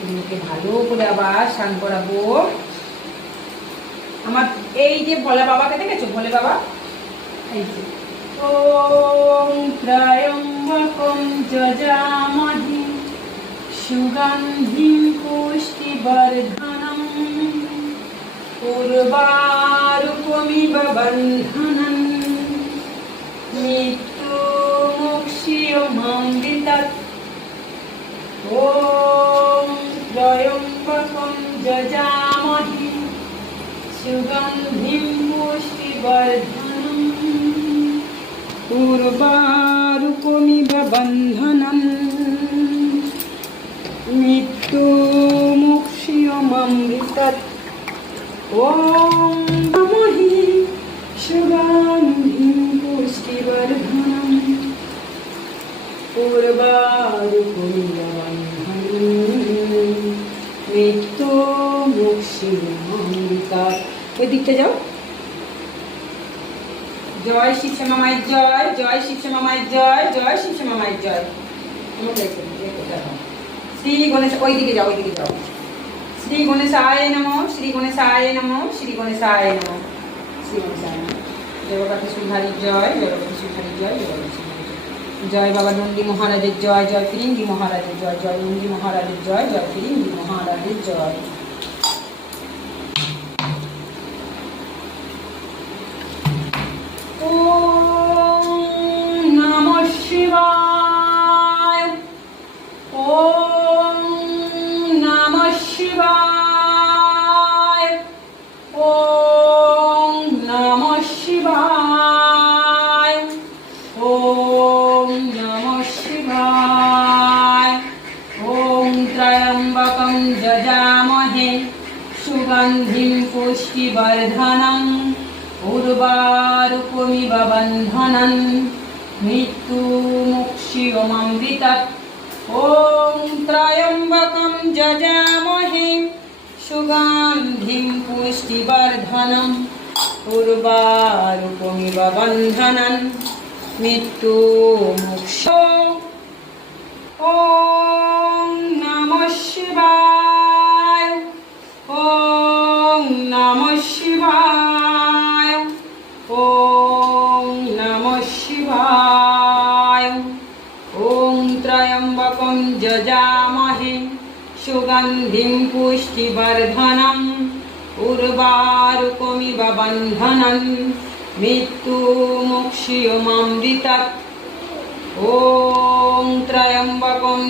এগুলোকে ভালো করে আবার স্নান করাবো। আমার এই যে ভোলে বাবাকে দেখেছো, ভোলে বাবা, এই যে ওম ত্রয়ম্বকম যজামহে সুগন্ধিম পুষ্টিবর্ধনম উর্বারুকমিব বন্ধনম মৃত্যুমুক্ষীয়মামৃতাৎ। ওম ত্রয়ম্বকম যজামহে সুগন্ধিম পুষ্টিবর্ধনম উর্বারুকমিব বন্ধনম মৃত্যুমুক্ষীয়মামৃতাৎ। ওম নমঃ সুগন্ধিম পুষ্টিবর্ধনম উর্বারুকমিব বন্ধনম মৃত্যুমুক্ষীয়মামৃতাৎ। ওই দিকটা যাও। জয় শিবশ্যামা মায়ের জয়, জয় শিবশ্যামা মায়ের জয়, জয় শিবশ্যামা মায়ের জয়। শ্রী গণেশ, ওই দিকে যাও, ওই দিকে যাও। শ্রী গণেশায় নমঃ, শ্রী গণেশায় নমঃ, শ্রী গণেশায় নমঃ, শ্রী গণেশায় নমঃ। জয় বাবা কৃষ্ণধারীর জয়, জয় বাবা কৃষ্ণধারীর জয়, জয় বাবা কৃষ্ণধারীর জয়। জয় বাবা নন্দী মহারাজের জয়, জয় ফিরিঙ্গি মহারাজের জয়, জয় নন্দী মহারাজের জয়, জয় ফিরিঙ্গি মহারাজের জয়। ওম নমঃ শিবায়, ওম নমঃ শিবায়, ওম নমঃ শিবায়, ওম নমঃ শিবায়। ওম ত্রয়ম্বকম যজামহে সুগন্ধিম পুষ্টিবর্ধনম উর্বারুকমিব বন্ধনম মৃত্যুমুক্ষীয়মামৃতাৎ। ওম ত্রয়ম্বকম যজামহে সুগন্ধিম পুষ্টিবর্ধনম উর্বারুকমিব বন্ধনম মৃত্যুমুক্ষীয়মামৃতাৎ। ওম নমঃ শিবায়, ওম নমঃ শিবায়, ওম নমঃ শিবায়। ওম ত্রয়ম্বকম যজামহে সুগন্ধিম পুষ্টিবর্ধনম উর্বারুকমিব বন্ধনম মৃত্যুমুক্ষীয়মামৃতাৎ। ওম ত্রয়ম্বকম